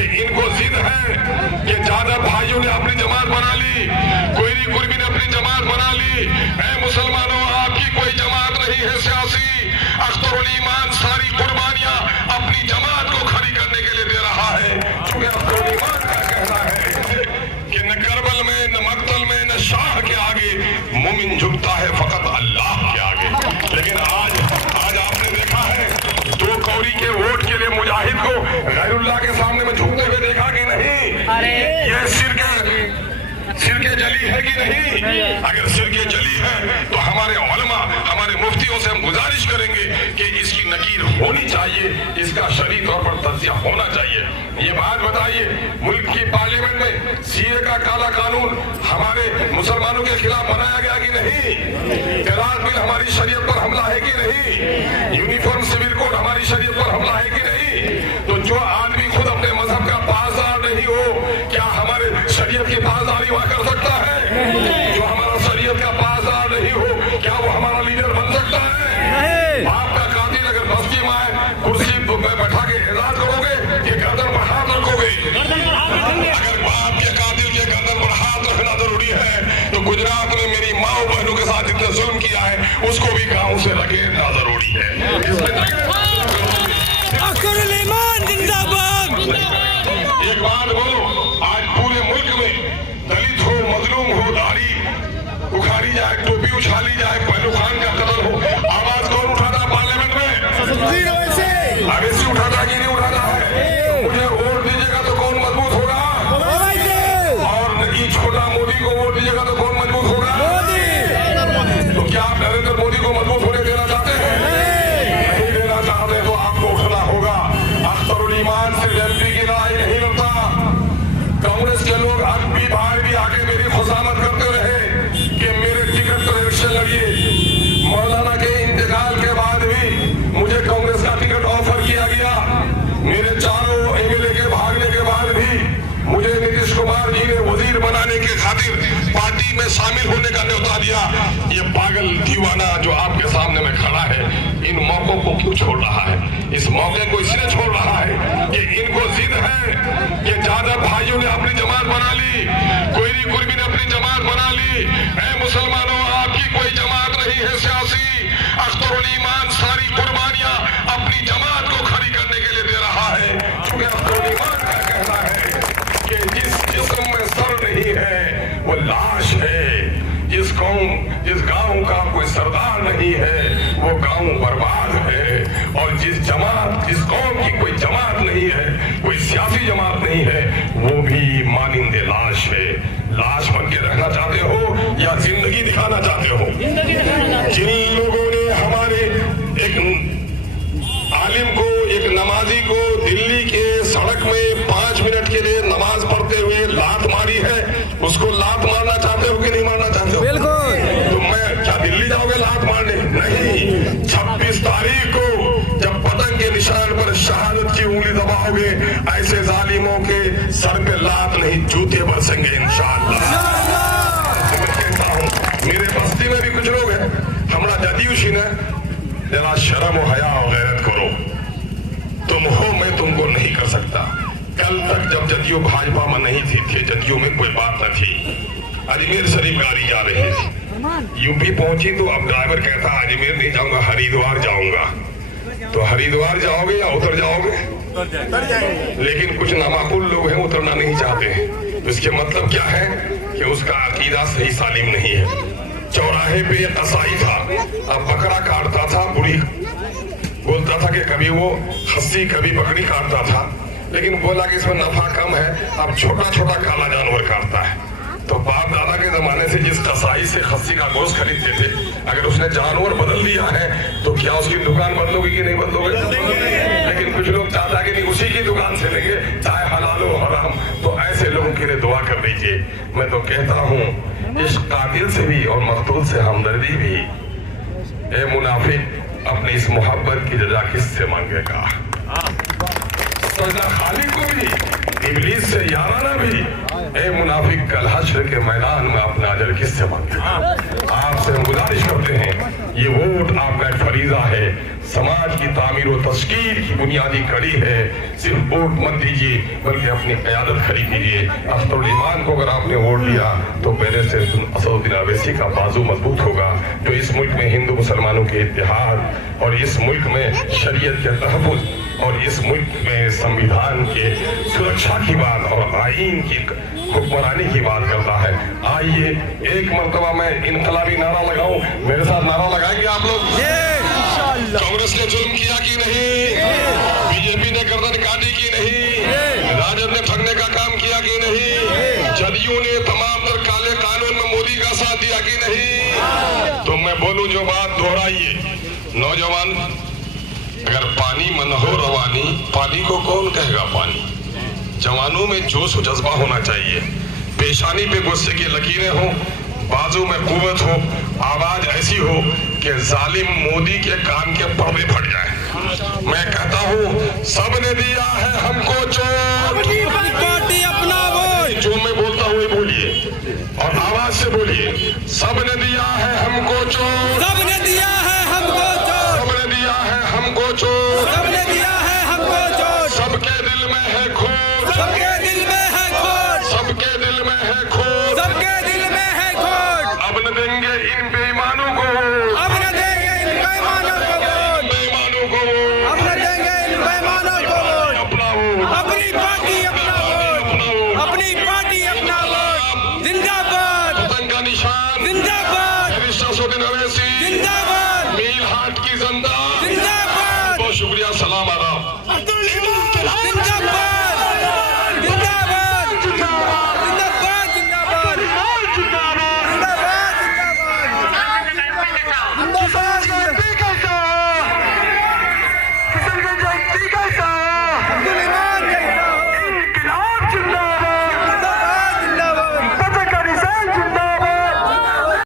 कि इनको जिद है कि ज्यादा भाइयों ने अपनी जमात बना ली, कोयरी कुर्मी ने अपनी जमात बना ली। ऐ मुसलमानों, आपकी कोई जमात नहीं है सियासी। अख्तरुल ईमान सारी कुर्बानियां अपनी जमात को खड़ी करने के लिए दे रहा है, क्योंकि अख्तरुल ईमान का कहना है कि न करबल में, न मक्तल में, न शाह के आगे मोमिन झुकता है फकत अल्लाह के आगे। लेकिन आज आपने देखा है, दो कौड़ी के वोट के लिए मुजाहिद को गैरुल्लाह के सामने में झुकते हुए देखा कि नहीं? अरे ये सिरके जली है कि नहीं? अगर सिरके जली है तो हमारे उलमा, हमारे मुफ्तियों से हम गुजारिश करेंगे कि इसकी नकीर होनी चाहिए, इसका शरई तौर पर तज्जिया होना चाहिए। ये बात बताइए, मुल्क की पार्लियामेंट में सीए का काला कानून हमारे मुसलमानों के खिलाफ बनाया गया कि नहीं? तलाक बिल हमारी शरीयत पर हमला है कि नहीं? यूनिफॉर्म सिविल कोड हमारी शरीयत पर हमला है कि नहीं? तो जो आदमी खुद अपने मजहब का पासदार नहीं हो, क्या हमारे शरीयत की पासदारी वह कर सकता है? जो हमारा शरीयत का पासदार नहीं हो, क्या वो हमारा लीडर बन सकता है? बाप का कातिल अगर बस्ती में आए, कुर्सी में बैठा के इलाज करोगे कि गर्दन पर हाथ रखोगे? अगर बाप के कातिल के गर्दन पर हाथ रखना जरूरी है तो गुजरात में मेरी माँ बहनों के साथ जितने जुल्म किया है उसको भी गाँव से रखेना जरूरी है। एक बात बोलो, आज पूरे मुल्क में दलित हो, मजलूम हो, दाढ़ी उखाड़ी जाए, टोपी उछाली जाए, पहलू खान का कत्ल हो, आवाज कौन उठाता पार्लियामेंट में? अवैसी उठाता कि नहीं उठाता है? मुझे वोट दीजिएगा तो कौन मजबूत होगा? और नहीं छोटा मोदी को वोट दीजिएगा तो कौन मजबूत होगा? तो क्या आप नरेंद्र मोदी को मजबूत होने देना चाहते हैं? नहीं देना चाहते तो आपको उठना होगा। अख्तरुल ईमान सिर्फ एमपी की लड़ाई नहीं लड़ता। कांग्रेस के लोग अब भी बाहर भी आके मेरी खुशामद करते रहे कि मेरे टिकट पर इलेक्शन लड़िए। मौलाना के इंतकाल के बाद भी मुझे कांग्रेस का टिकट ऑफर किया गया। मेरे चारों एमएलए के भागने के बाद भी मुझे नीतीश कुमार जी ने वजीर बनाने के खातिर पार्टी में शामिल होने का न्योता दिया। ये पागल दीवाना जो आपके सामने में खड़ा है, इन मौकों को क्यों छोड़ रहा है? इस मौके को इसलिए छोड़ रहा है कि इनको जिद है कि ज्यादा भाइयों ने अपनी जमात बना ली, कोयरी कुर्मी ने अपनी जमात बना ली। ऐ मुसलमानों, आपकी कोई जमात नहीं है सियासी। अख्तरुल ईमान सारी कुर्बानियां अपनी जमात को खड़ी करने के लिए दे रहा है, क्योंकि अख्तरुल ईमान का कहना है कि जिस जिस्म में सर नहीं है वो लाश है। जिस गांव का कोई सरदार नहीं है वो गांव बर्बाद है। और जिस कौम की कोई जमात नहीं है, कोई सियासी जमात नहीं है, वो भी मानिंदे लाश है। लाश बन के रहना चाहते हो या जिंदगी दिखाना चाहते हो? जिन लोगों ने हमारे एक आलिम को, एक नमाजी को दिल्ली के सड़क में 5 मिनट के लिए नमाज पढ़ते हुए लात मारी है, उसको लात मारना चाहते हो कि नहीं मारना चाहते हो? बिल्कुल। तो मैं क्या दिल्ली जाओगे लात मारने? नहीं। 26 तारीख को जब पतंग के निशान पर शहादत की उंगली दबाओगे, ऐसे जालिमों के सर पे लात नहीं जूते बरसेंगे इंशाअल्लाह। मैं कहता हूँ, मेरे बस्ती में भी कुछ लोग हैं, हमारा जदीशी ने जरा शर्म और हया और गैरत करो। तुम हो, मैं तुमको नहीं कर सकता। कल तक जब जदयू भाजपा में नहीं थे, जदयू में कोई बात न थी। अजमेर शरीफ गाड़ी जा रही थी, यूपी पहुंची तो अब ड्राइवर कहता अजमेर नहीं जाऊंगा, हरिद्वार जाऊंगा। तो हरिद्वार जाओगे या उतर जाओगे? लेकिन कुछ नामाकुल लोग हैं उतरना नहीं चाहते। तो इसके मतलब क्या है कि उसका अकीदा सही सालिम नहीं है। चौराहे पे एक कसाई था, अब बकरा काटता था, बुढ़ी बोलता था कि कभी वो खस्सी कभी बकरी काटता था, लेकिन बोला कि इसमें नफा कम है, अब छोटा छोटा काला जानवर काटता है। तो बाप दादा के जमाने से जिस कसाई से खस्सी का गोश्त खरीदते थे, अगर उसने जानवर बदल दिया है तो क्या उसकी दुकान बंद होगी कि नहीं बंद होगी? लेकिन कुछ लोग चाहता कि नहीं उसी की दुकान से लेंगे, चाहे हलाल हो हराम। तो ऐसे लोगों के लिए दुआ कर दीजिए। मैं तो कहता हूँ, इस कातिल से भी और मकतूल से हमदर्दी भी। ए मुनाफिक, अपनी इस मोहब्बत की जजा किससे मांगेगा? सजा खालिक को भी, इब्लीस से याराना भी। ए मुनाफिक, कल हश्र के मैदान में अपना अजर किससे मांगेगा? आपसे हम गुजारिश करते हैं, ये वोट आपका एक फरीजा है। समाज की तामीर और तश्कील की बुनियादी कड़ी है। सिर्फ वोट मत दीजिए बल्कि अपनी क़यादत खड़ी कीजिए। अख्तरुल ईमान को अगर आपने वोट दिया तो पहले से असदुद्दीन अवैसी का बाजू मजबूत होगा। तो इस मुल्क में हिंदू मुसलमानों के इत्तेहाद और इस मुल्क में शरीयत के तहफ़्फ़ुज़ और इस मुल्क में संविधान के सुरक्षा की बात और आईन की हुक्मरानी की बात करता है। आइए एक मरतबा मैं इनकलाबी नारा लगाऊं, मेरे साथ नारा लगाएंगे आप लोग? कांग्रेस ने जुल्म किया कि नहीं? बीजेपी ने गर्दन काटी कि नहीं? राजद ने ठगने का काम किया कि नहीं? जदयू ने तमाम तर काले कानून में मोदी का साथ दिया कि नहीं? तो मैं बोलूं जो बात दोहराइए, नौजवान, अगर पानी में न हो रवानी, पानी को कौन कहेगा पानी? जवानों में जोश और जज्बा होना चाहिए, पेशानी पे गुस्से की लकीरें हो, बाजू में कुव्वत हो, आवाज ऐसी हो कि जालिम मोदी के कान के पर्दे फट जाए। मैं कहता हूँ सबने दिया है हमको चोट, जो मैं बोलता हूँ बोलिए और आवाज से बोलिए, सबने दिया है हमको चोट,